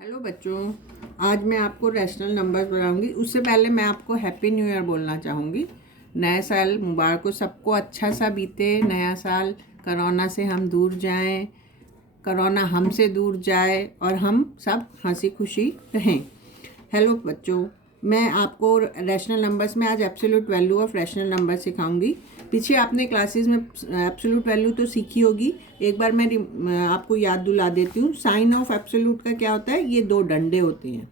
Hello बच्चों, आज मैं आपको रैशनल नंबर्स बनाऊंगी। उससे पहले मैं आपको हैप्पी न्यू ईयर बोलना चाहूँगी। नया साल मुबारक हो, सबको अच्छा सा बीते नया साल। कोरोना से हम दूर जाएं, कोरोना हमसे दूर जाए और हम सब हंसी खुशी रहें। हेलो बच्चों, मैं आपको रैशनल नंबर्स में आज absolute value of rational number सिखाऊंगी। पीछे आपने क्लासेस में एब्सोल्यूट वैल्यू तो सीखी होगी। एक बार मैं आपको याद दिला देती हूँ। साइन ऑफ एब्सोल्यूट का क्या होता है? ये दो डंडे होते हैं।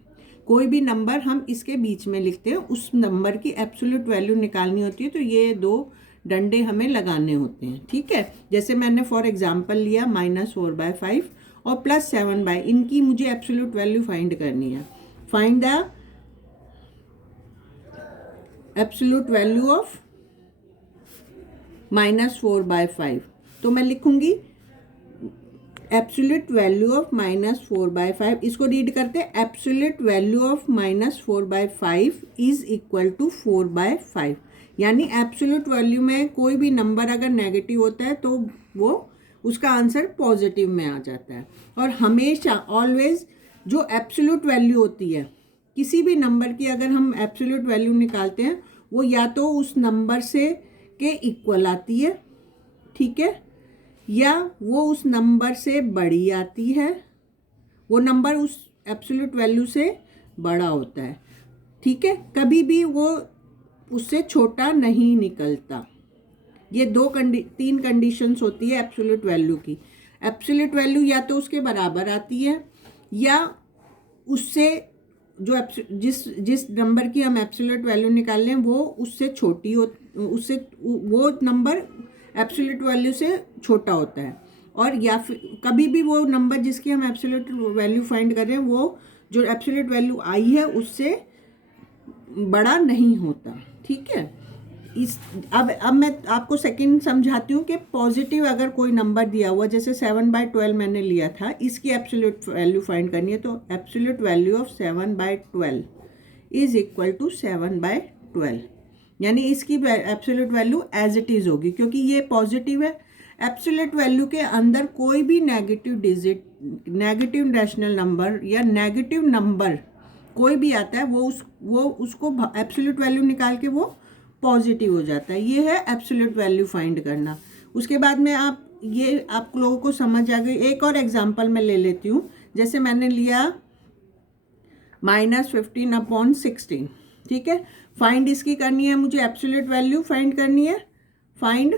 कोई भी नंबर हम इसके बीच में लिखते हैं, उस नंबर की एब्सोल्यूट वैल्यू निकालनी होती है, तो ये दो डंडे हमें लगाने होते हैं। ठीक है, जैसे मैंने फॉर एग्जाम्पल लिया -4/5 और +7/, इनकी मुझे एब्सोल्यूट वैल्यू फाइंड करनी है। Find the absolute value of -4/5। तो मैं लिखूंगी एब्सोल्यूट वैल्यू ऑफ -4/5। इसको रीड करते हैं, absolute value of -4/5 is equal to 4/5। यानी एब्सोल्यूट वैल्यू में कोई भी नंबर अगर नेगेटिव होता है तो वो उसका आंसर पॉजिटिव में आ जाता है। और हमेशा ऑलवेज जो एब्सोल्यूट वैल्यू होती है किसी भी नंबर की, अगर हम एब्सोल्यूट वैल्यू निकालते हैं, वो या तो उस नंबर से के इक्वल आती है, ठीक है, या वो उस नंबर से बड़ी आती है। वो नंबर उस एब्सोल्यूट वैल्यू से बड़ा होता है, ठीक है, कभी भी वो उससे छोटा नहीं निकलता। ये तीन कंडीशंस होती है एब्सोल्यूट वैल्यू की। एब्सोल्यूट वैल्यू या तो उसके बराबर आती है, या उससे जो जिस नंबर की हम एब्सोल्यूट वैल्यू निकाल रहे हैं वो उससे छोटी हो, उससे वो नंबर एब्सोल्यूट वैल्यू से छोटा होता है। और या फिर कभी भी वो नंबर जिसकी हम एब्सोल्यूट वैल्यू फाइंड कर रहे हैं वो जो एब्सोल्यूट वैल्यू आई है उससे बड़ा नहीं होता। ठीक है, अब मैं आपको सेकंड समझाती हूँ कि पॉजिटिव अगर कोई नंबर दिया हुआ, जैसे 7/12 मैंने लिया था, इसकी एब्सोल्यूट वैल्यू फाइंड करनी है, तो absolute value of 7/12 is equal to 7/12। यानी इसकी absolute value as it is होगी, क्योंकि ये पॉजिटिव है। एब्सोल्यूट वैल्यू के अंदर कोई भी negative digit, negative rational number या नेगेटिव नंबर कोई भी आता है, वो उसको एब्सोल्यूट वैल्यू निकाल के वो पॉजिटिव हो जाता है। ये है एब्सोल्यूट वैल्यू फाइंड करना। उसके बाद में आप लोगों को समझ आ गई। एक और एग्जांपल मैं ले लेती हूँ। जैसे मैंने लिया -15/16, ठीक है। फाइंड इसकी करनी है मुझे, एब्सोल्यूट वैल्यू फाइंड करनी है। फाइंड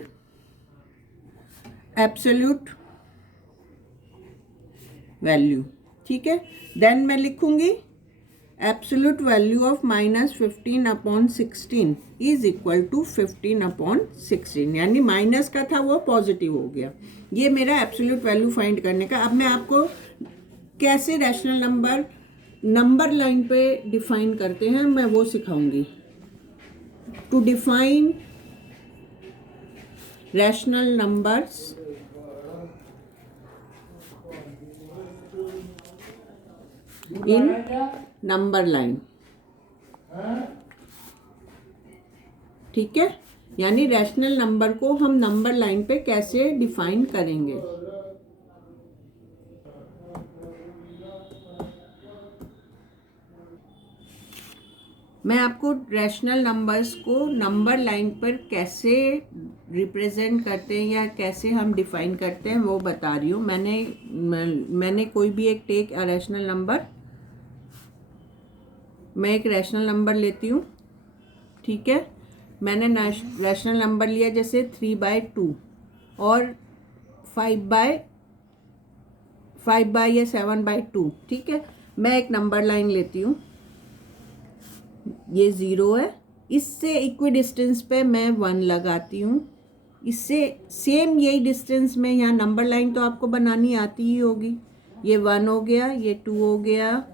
एब्सोल्यूट वैल्यू, ठीक है। देन मैं लिखूंगी absolute value of -15/16 is equal to 15/16। यानी माइनस का था वो पॉजिटिव हो गया। ये मेरा एब्सोल्यूट वैल्यू फाइंड करने का। अब मैं आपको कैसे रैशनल नंबर लाइन पे डिफाइन करते हैं मैं वो सिखाऊंगी। To define rational numbers in number line, ठीक है। यानी रैशनल नंबर को हम नंबर लाइन पे कैसे डिफाइन करेंगे। मैं आपको रैशनल नंबर्स को नंबर लाइन पर कैसे रिप्रेजेंट करते हैं या कैसे हम डिफाइन करते हैं वो बता रही हूँ। मैंने कोई भी एक टेक अ रैशनल नंबर, मैं एक रैशनल नंबर लेती हूँ, ठीक है। मैंने रैशनल नंबर लिया जैसे 3/2 और 5/5 या 7/2, ठीक है। मैं एक नंबर लाइन लेती हूँ, ये 0 है। इससे इक्वी डिस्टेंस पे मैं 1 लगाती हूँ। इससे सेम यही डिस्टेंस में यहाँ नंबर लाइन तो आपको बनानी आती ही होगी। ये 1 हो गया, ये 2 हो गया,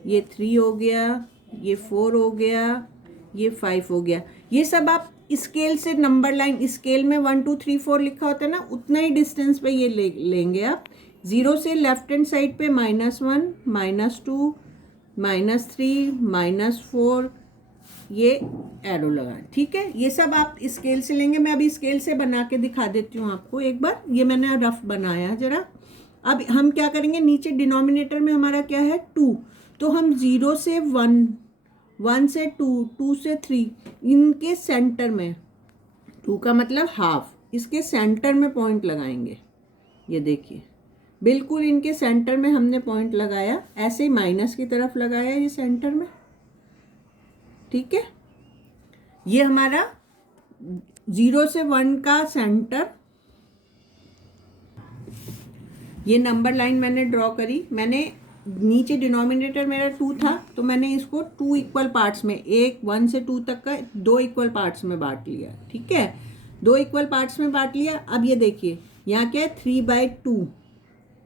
ये 3 हो गया, ये 4 हो गया, ये 5 हो गया। ये सब आप स्केल से नंबर लाइन, स्केल में 1 2 3 4 लिखा होता है ना, उतना ही डिस्टेंस पे ये लेंगे आप। 0 से लेफ्ट हैंड साइड पे -1 -2 -3 -4 ये एरो लगा, ठीक है। ये सब आप स्केल से लेंगे। मैं अभी स्केल से बना के दिखा देती हूँ आपको एक बार। ये मैंने रफ बनाया जरा। अब हम क्या करेंगे, नीचे डिनोमिनेटर में हमारा क्या है 2, तो हम 0 से 1, 1 से 2, 2 से 3, इनके सेंटर में 2 का मतलब हाफ, इसके सेंटर में पॉइंट लगाएंगे। ये देखिए बिल्कुल इनके सेंटर में हमने पॉइंट लगाया, ऐसे ही माइनस की तरफ लगाया ये सेंटर में। ठीक है, ये हमारा 0 से 1 का सेंटर, ये नंबर लाइन मैंने ड्रॉ करी। मैंने नीचे डिनोमिनेटर मेरा 2 था, तो मैंने इसको 2 इक्वल पार्ट्स में, 1 से 2 तक का 2 इक्वल पार्ट्स में बांट लिया। ठीक है, 2 इक्वल पार्ट्स में बांट लिया। अब ये देखिए यहाँ क्या है 3/2।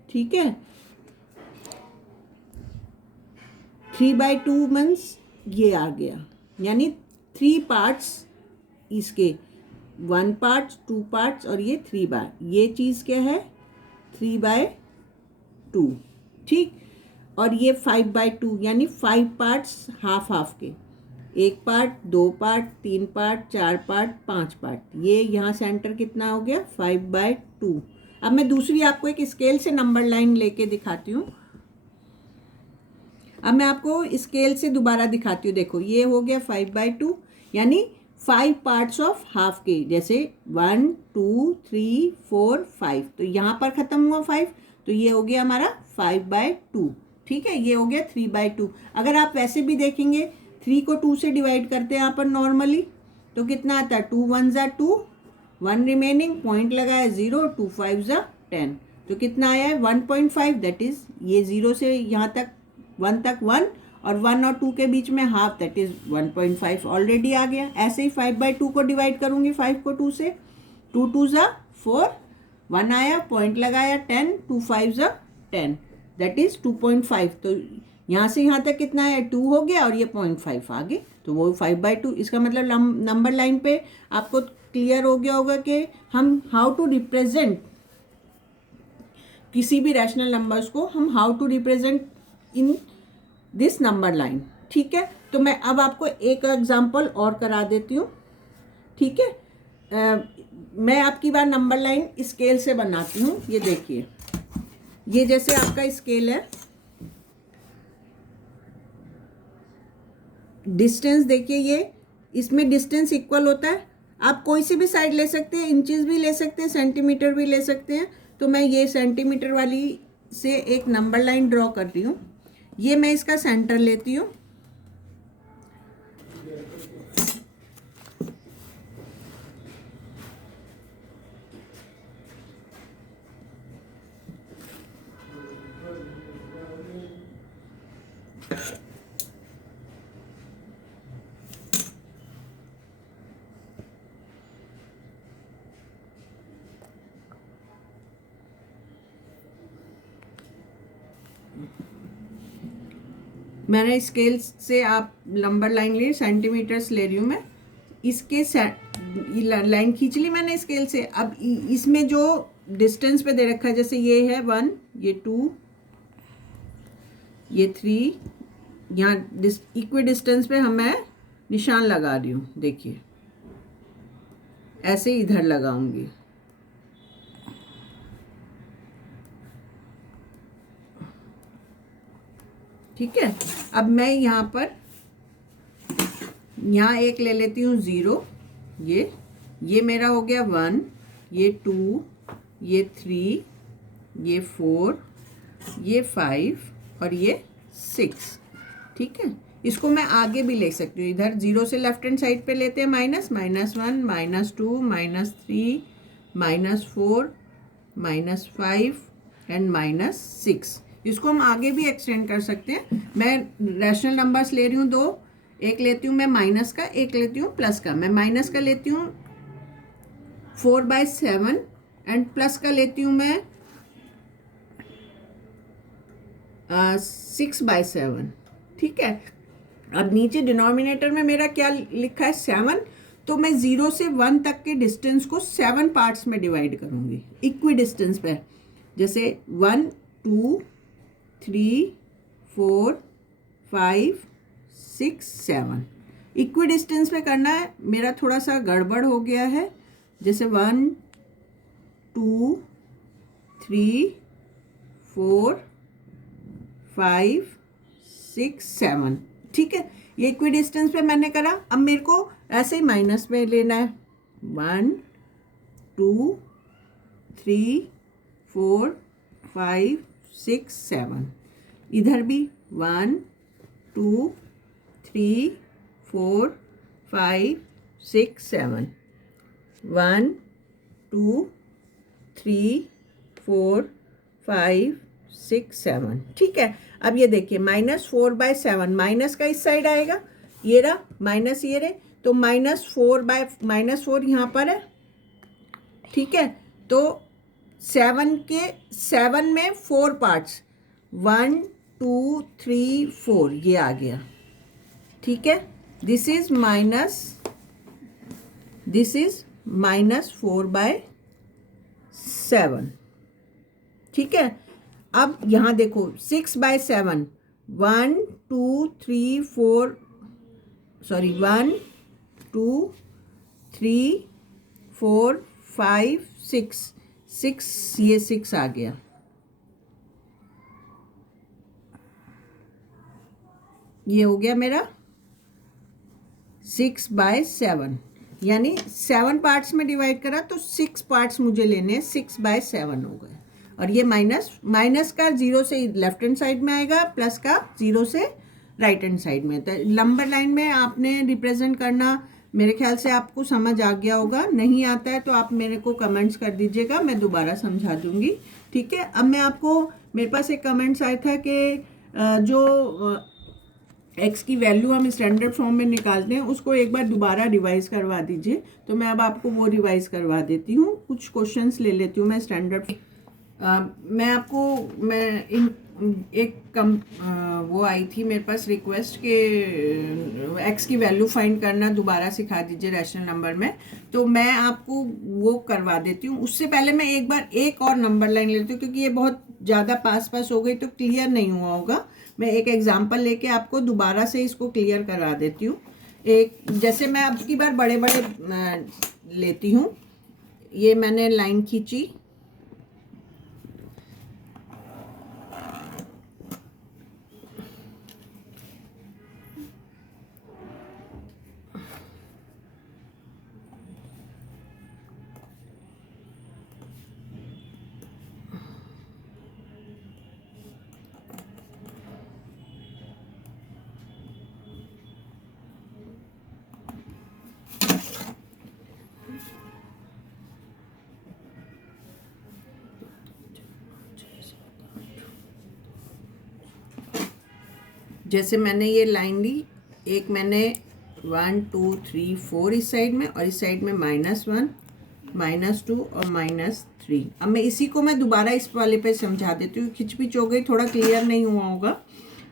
ठीक है, 3/2 मीन्स ये आ गया, यानी 3 पार्ट्स इसके, 1 पार्ट, 2 पार्ट्स और ये 3 बार, ये चीज़ क्या है 3/2। ठीक, और ये 5/2 यानी 5 पार्ट्स हाफ हाफ के, 1 part, 2 part, 3 part, 4 part, 5 part, ये यहाँ सेंटर कितना हो गया 5/2। अब मैं दूसरी आपको एक स्केल से नंबर लाइन लेके दिखाती हूँ। अब मैं आपको स्केल से दोबारा दिखाती हूँ। देखो ये हो गया 5/2, यानी 5 पार्ट्स ऑफ हाफ के, जैसे 1 2 3 4 5, तो यहाँ पर ख़त्म हुआ 5, तो ये हो गया हमारा 5/2। ठीक है, ये हो गया 3/2। अगर आप वैसे भी देखेंगे 3 को 2 से डिवाइड करते हैं यहाँ पर नॉर्मली, तो कितना आता है 2 1 ज़ा 2, 1 रिमेनिंग, पॉइंट लगाया 0, 2 5 ज़ा 10, तो कितना आया है 1.5। दैट इज़ ये 0 से यहाँ तक 1 तक 1, और 1 और 2 के बीच में हाफ, दैट इज़ 1.5 ऑलरेडी आ गया। ऐसे ही 5/2 को डिवाइड करूँगी 5 को 2 से, 2 2 ज़ा 4, 1 आया, पॉइंट लगाया 10, 2 5 ज़ा 10, दैट इज़ 2.5। तो यहाँ से यहाँ तक कितना है 2 हो गया, और ये 0.5 आ गए, तो वो 5/2। इसका मतलब नंबर लाइन पे आपको क्लियर हो गया होगा कि हम हाउ टू रिप्रेजेंट किसी भी रैशनल नंबर्स को, हम how to represent in this number line. ठीक है, तो मैं अब आपको एक एग्जांपल और करा देती हूँ। ठीक है, मैं आपकी बार नंबर लाइन स्केल से बनाती हूँ। ये देखिए, ये जैसे आपका स्केल है, डिस्टेंस देखिए, ये इसमें डिस्टेंस इक्वल होता है। आप कोई सी भी साइड ले सकते हैं, इंचेस भी ले सकते हैं, सेंटीमीटर भी ले सकते हैं। तो मैं ये सेंटीमीटर वाली से एक नंबर लाइन ड्रॉ कर रही हूँ। ये मैं इसका सेंटर लेती हूँ। मैंने स्केल से आप नंबर लाइन ली, सेंटीमीटर्स ले रही हूँ मैं, इसके लाइन खींच ली मैंने स्केल से। अब इसमें जो डिस्टेंस पे दे रखा है, जैसे ये है 1, ये 2, ये 3, यहाँ इक्वी डिस्टेंस पे मैं निशान लगा रही हूँ। देखिए ऐसे इधर लगाऊंगी। ठीक है, अब मैं यहाँ पर यहाँ एक ले लेती हूँ 0, ये मेरा हो गया 1, ये 2, ये 3, ये 4, ये 5 और ये 6। ठीक है, इसको मैं आगे भी ले सकती हूँ। इधर 0 से लेफ्ट हैंड साइड पे लेते हैं -1, -2, -3, -4, -5 एंड -6। इसको हम आगे भी एक्सटेंड कर सकते हैं। मैं रैशनल नंबर्स ले रही हूँ 2, एक लेती हूँ मैं माइनस का, एक लेती हूँ प्लस का। मैं माइनस का लेती हूँ 4/7 एंड प्लस का लेती हूँ मैं 6/7। ठीक है, अब नीचे डिनोमिनेटर में मेरा क्या लिखा है 7, तो मैं 0 से 1 तक के डिस्टेंस को 7 पार्ट्स में डिवाइड करूँगी इक्वी डिस्टेंस पे। जैसे 1 2 3 4 5 6 7 इक्वी डिस्टेंस पे करना है। मेरा थोड़ा सा गड़बड़ हो गया है, जैसे 1 2 3 4 5 6 7। ठीक है, ये इक्वी डिस्टेंस पे मैंने करा। अब मेरे को ऐसे ही माइनस में लेना है। 1 2 3 4 5 6 7। इधर भी 1 2 3 4 5 6 7। 1 2 3 4 5 6 7। ठीक है, अब ये देखिए -4/7 माइनस का इस साइड आएगा, ये रहा माइनस, ये रहे, तो -4 यहाँ पर है। ठीक है, तो 7 में 4 पार्ट्स, 1 2 3 4 ये आ गया। ठीक है, दिस इज -4/7। ठीक है, अब यहाँ देखो 6/7, 1 2 3 4 सॉरी 1 2 3 4 5 6, ये 6 आ गया। ये हो गया मेरा 6/7, यानी 7 पार्ट्स में डिवाइड करा तो 6 पार्ट्स मुझे लेने हैं, 6/7 हो गए। और ये माइनस का 0 से लेफ्ट हैंड साइड में आएगा, प्लस का 0 से राइट हैंड साइड में। तो नंबर लाइन में आपने रिप्रेजेंट करना, मेरे ख्याल से आपको समझ आ गया होगा। नहीं आता है तो आप मेरे को कमेंट्स कर दीजिएगा, मैं दोबारा समझा दूंगी। ठीक है, अब मैं आपको, मेरे पास एक कमेंट्स आया था कि जो x की वैल्यू हम स्टैंडर्ड फॉर्म में निकालते हैं उसको एक बार दोबारा रिवाइज करवा दीजिए। तो मैं अब आपको वो रिवाइज करवा देती हूँ। कुछ क्वेश्चंस ले लेती हूँ मैं स्टैंडर्ड। वो आई थी मेरे पास रिक्वेस्ट के x की वैल्यू फाइंड करना दोबारा सिखा दीजिए रैशनल नंबर में, तो मैं आपको वो करवा देती हूँ। उससे पहले मैं एक बार एक और नंबर लाइन लेती हूँ, क्योंकि ये बहुत ज़्यादा पास हो गई तो क्लियर नहीं हुआ होगा। मैं एक एग्जांपल लेके आपको दोबारा से इसको क्लियर करा देती हूँ। जैसे मैं अब की बार बड़े लेती हूँ। ये मैंने लाइन खींची, जैसे मैंने ये लाइन ली, एक मैंने 1 2 3 4 इस साइड में, और इस साइड में -1 -2 और -3। अब मैं इसी को मैं दोबारा इस वाले पे समझा देती हूँ, खिचपिच हो गई, थोड़ा क्लियर नहीं हुआ होगा।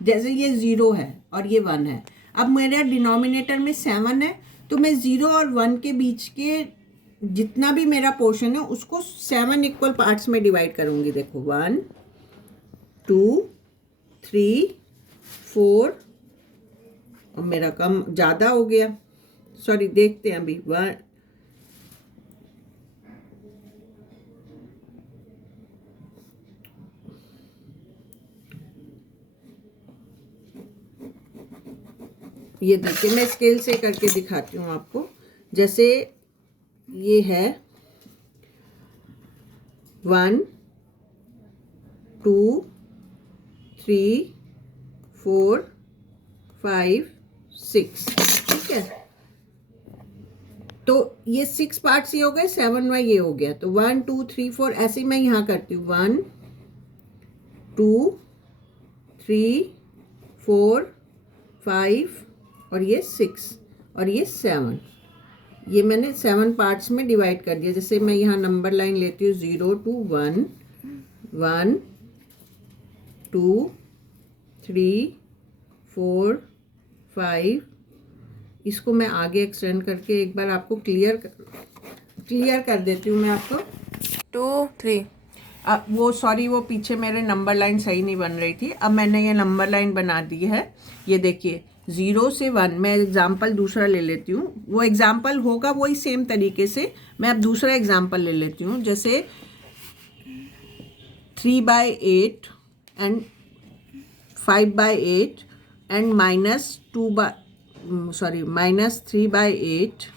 जैसे ये 0 है और ये 1 है। अब मेरे डिनोमिनेटर में 7 है, तो मैं 0 और 1 के बीच के जितना भी मेरा पोर्शन है उसको 7 इक्वल पार्ट्स में डिवाइड करूँगी। देखो 1 2 3 4, और मेरा कम ज़्यादा हो गया, सॉरी देखते हैं अभी। 1 ये देखिए, मैं स्केल से करके दिखाती हूँ आपको। जैसे ये है 1 2 3 4 5 6। ठीक है, तो ये 6 पार्ट्स ये हो गए, 7 ये हो गया। तो 1 2 3 4 ऐसे ही मैं यहाँ करती हूँ। 1 2 3 4 5 और ये 6 और ये 7। ये मैंने 7 पार्ट्स में डिवाइड कर दिया। जैसे मैं यहाँ नंबर लाइन लेती हूँ 0 to 1 1 2 3 4 5। इसको मैं आगे एक्सटेंड करके एक बार आपको क्लियर कर देती हूँ मैं आपको। 2 3 वो पीछे मेरे नंबर लाइन सही नहीं बन रही थी। अब मैंने ये नंबर लाइन बना दी है। ये देखिए 0 से 1। मैं एग्जाम्पल दूसरा ले लेती हूँ, वो एग्जाम्पल होगा वही सेम तरीके से। मैं अब दूसरा एग्जाम्पल ले लेती हूँ। जैसे 3/8 and 5/8 and minus 3/8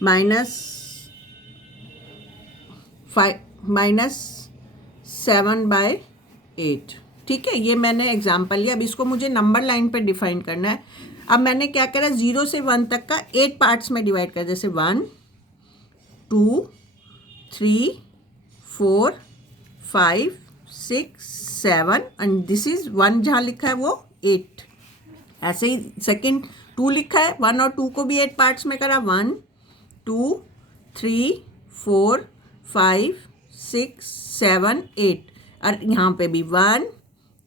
minus 7/8। ठीक है, ये मैंने एग्जाम्पल लिया। अब इसको मुझे नंबर लाइन पे डिफाइन करना है। अब मैंने क्या करा, 0 से 1 तक का 8 पार्ट्स में डिवाइड कर, जैसे 1 2 3 4 5 6 7 एंड दिस इज 1 जहाँ लिखा है वो 8। ऐसे ही सेकंड 2 लिखा है, 1 और 2 को भी 8 पार्ट्स में करा, 1 2 3 4 5 6 7 8। और यहाँ पे भी 1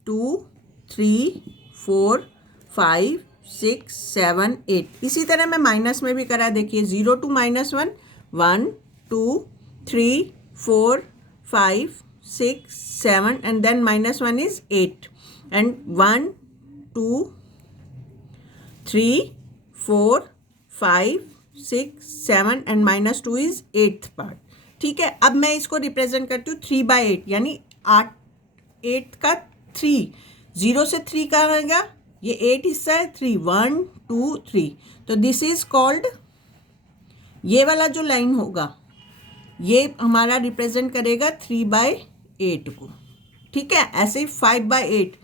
2 3 4 5 6 7 8। इसी तरह मैं माइनस में भी करा, देखिए 0 to -1 1 2 3 4 5 6 7 and then -1 is 8 and 1 2 3 4 5 6 7 and -2 is 8th part। ठीक है, अब मैं इसको रिप्रेजेंट करती हूँ 3/8, यानी 8 का 3, 0 से 3 का आएगा, ये 8 हिस्सा है, 3 1 2 3। तो दिस इज कॉल्ड, ये वाला जो लाइन होगा ये हमारा रिप्रेजेंट करेगा 3/8 को। ठीक है, ऐसे ही 5/8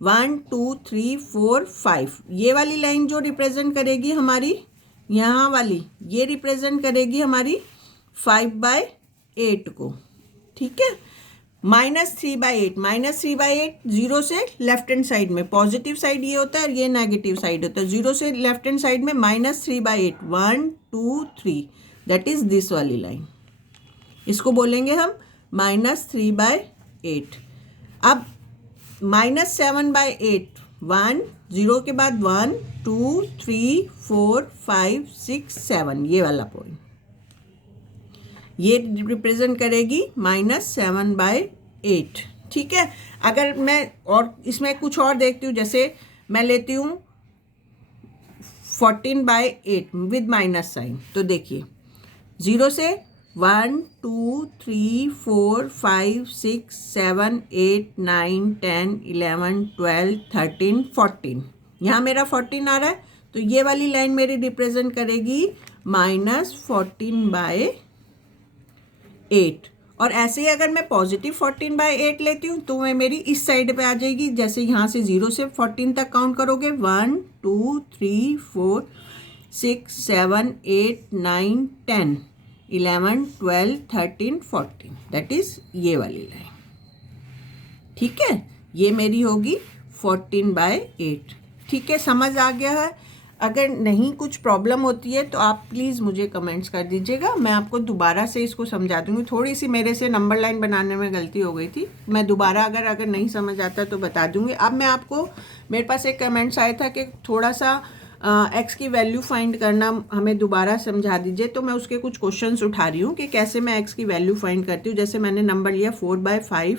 1 2 3 4 5, ये वाली लाइन जो रिप्रेजेंट करेगी हमारी, यहाँ वाली ये रिप्रेजेंट करेगी हमारी 5/8 को। ठीक है, -3/8, -3/8 0 से लेफ्ट हैंड साइड में, पॉजिटिव साइड ये होता है और ये नेगेटिव साइड होता है। 0 से लेफ्ट हैंड साइड में -3/8 1 2 3, दैट इज दिस वाली लाइन, इसको बोलेंगे हम -3/8। अब -7/8 1 0 के बाद 1 2 3 4 5 6 7, ये वाला पॉइंट ये रिप्रेजेंट करेगी -7/8। ठीक है, अगर मैं और इसमें कुछ और देखती हूँ, जैसे मैं लेती हूँ 14/8 विद माइनस साइन, तो देखिए 0 से 1 2 3 4 5 6 7 8 9 10 11 12 13 14, यहाँ मेरा 14 आ रहा है, तो ये वाली लाइन मेरी रिप्रेजेंट करेगी -14/8। और ऐसे ही अगर मैं पॉजिटिव 14/8 लेती हूँ तो मैं मेरी इस साइड पे आ जाएगी, जैसे यहाँ से 0 से 14 तक काउंट करोगे 1 2 3 4 6 7 8 9 10 11 12 13 14, दैट इज ये वाली लाइन। ठीक है, ये मेरी होगी 14/8। ठीक है, समझ आ गया है? अगर नहीं कुछ प्रॉब्लम होती है तो आप प्लीज़ मुझे कमेंट्स कर दीजिएगा, मैं आपको दोबारा से इसको समझा दूँगी। थोड़ी सी मेरे से नंबर लाइन बनाने में गलती हो गई थी, मैं दोबारा अगर नहीं समझ आता तो बता दूँगी। अब मैं आपको, मेरे पास एक कमेंट्स आया था कि थोड़ा सा एक्स की वैल्यू फाइंड करना हमें दोबारा समझा दीजिए, तो मैं उसके कुछ क्वेश्चंस उठा रही हूँ कि कैसे मैं एक्स की वैल्यू फाइंड करती हूँ। जैसे मैंने नंबर लिया 4/5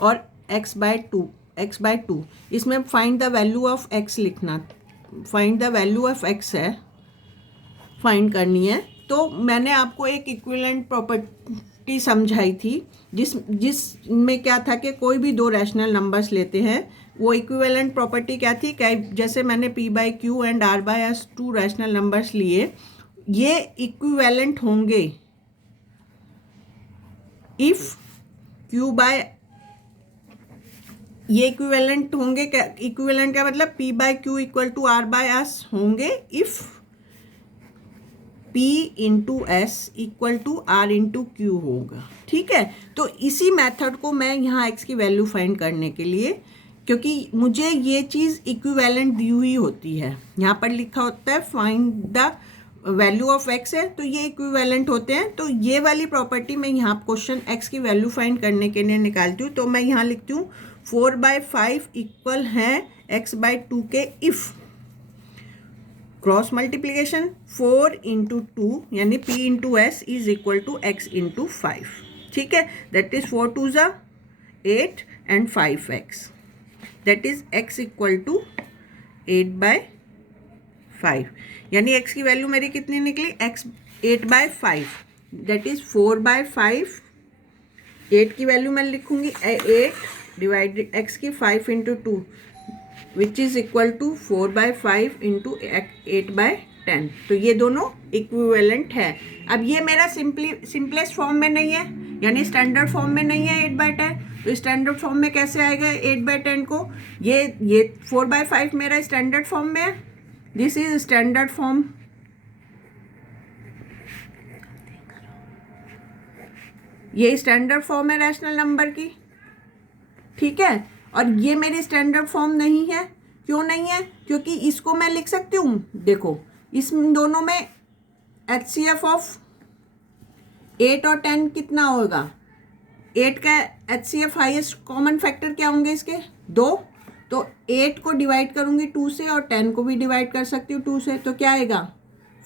और x/2, इसमें find the value of X लिखना, find the value of X है, फाइंड करनी है। तो मैंने आपको एक इक्विवेलेंट प्रॉपर्टी समझाई थी, जिसमें क्या था कि कोई भी दो रैशनल नंबर्स लेते हैं, वो इक्विवेलेंट प्रॉपर्टी क्या थी, जैसे मैंने p/q and r/s 2 rational numbers लिए, ये इक्विवेलेंट होंगे इफ़ ये इक्विवेलेंट होंगे। क्या इक्विवेलेंट का मतलब, p/q = r/s होंगे if p × s = r × q होगा। ठीक है, तो इसी मेथड को मैं यहाँ x की वैल्यू फाइंड करने के लिए, क्योंकि मुझे ये चीज़ इक्विवेलेंट दी हुई होती है, यहाँ पर लिखा होता है find the value of x है, तो ये इक्विवेलेंट होते हैं। तो ये वाली प्रॉपर्टी मैं यहाँ क्वेश्चन x की वैल्यू फाइंड करने के लिए निकालती हूँ। तो मैं यहाँ लिखती हूँ 4/5 इक्वल है x/2 के इफ़ क्रॉस मल्टीप्लिकेशन 4 × 2 यानी p × s = x × 5। ठीक है, that is 4 2 = 8 and 5x, that is x = 8/5, यानी x की वैल्यू मेरी कितनी निकली, x 8/5, दैट इज 4/5। 8 की वैल्यू मैं लिखूंगी 8 डिवाइडेड एक्स की 5 into 2 which is equal to 4/5 into 8/10। तो ये दोनों इक्विवेलेंट है। अब ये मेरा सिंपलेस्ट फॉर्म में नहीं है, यानी स्टैंडर्ड फॉर्म में नहीं है 8/10। तो स्टैंडर्ड फॉर्म में कैसे आएगा 8/10 को? ये 4/5 मेरा स्टैंडर्ड फॉर्म में है। This is standard form. ये स्टैंडर्ड फॉर्म है रैशनल नंबर की, ठीक है। और ये मेरी स्टैंडर्ड फॉर्म नहीं है। क्यों नहीं है? क्योंकि इसको मैं लिख सकती हूँ, देखो इस दोनों में HCF ऑफ 8 और 10 कितना होगा? 8 का HCF हाईएस्ट कॉमन फैक्टर क्या होंगे इसके? 2। तो 8 को डिवाइड करूँगी 2 से और 10 को भी डिवाइड कर सकती हूँ 2 से, तो क्या आएगा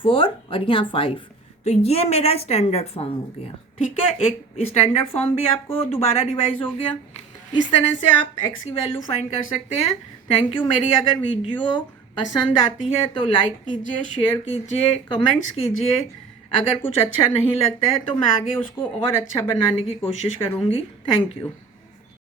4 और यहाँ 5। तो ये मेरा स्टैंडर्ड फॉर्म हो गया, ठीक है। एक स्टैंडर्ड फॉर्म भी आपको दोबारा रिवाइज हो गया। इस तरह से आप x की वैल्यू फाइंड कर सकते हैं। Thank you. मेरी अगर वीडियो पसंद आती है तो लाइक कीजिए, शेयर कीजिए, कमेंट्स कीजिए। अगर कुछ अच्छा नहीं लगता है तो मैं आगे उसको और अच्छा बनाने की कोशिश करूँगी। Thank you.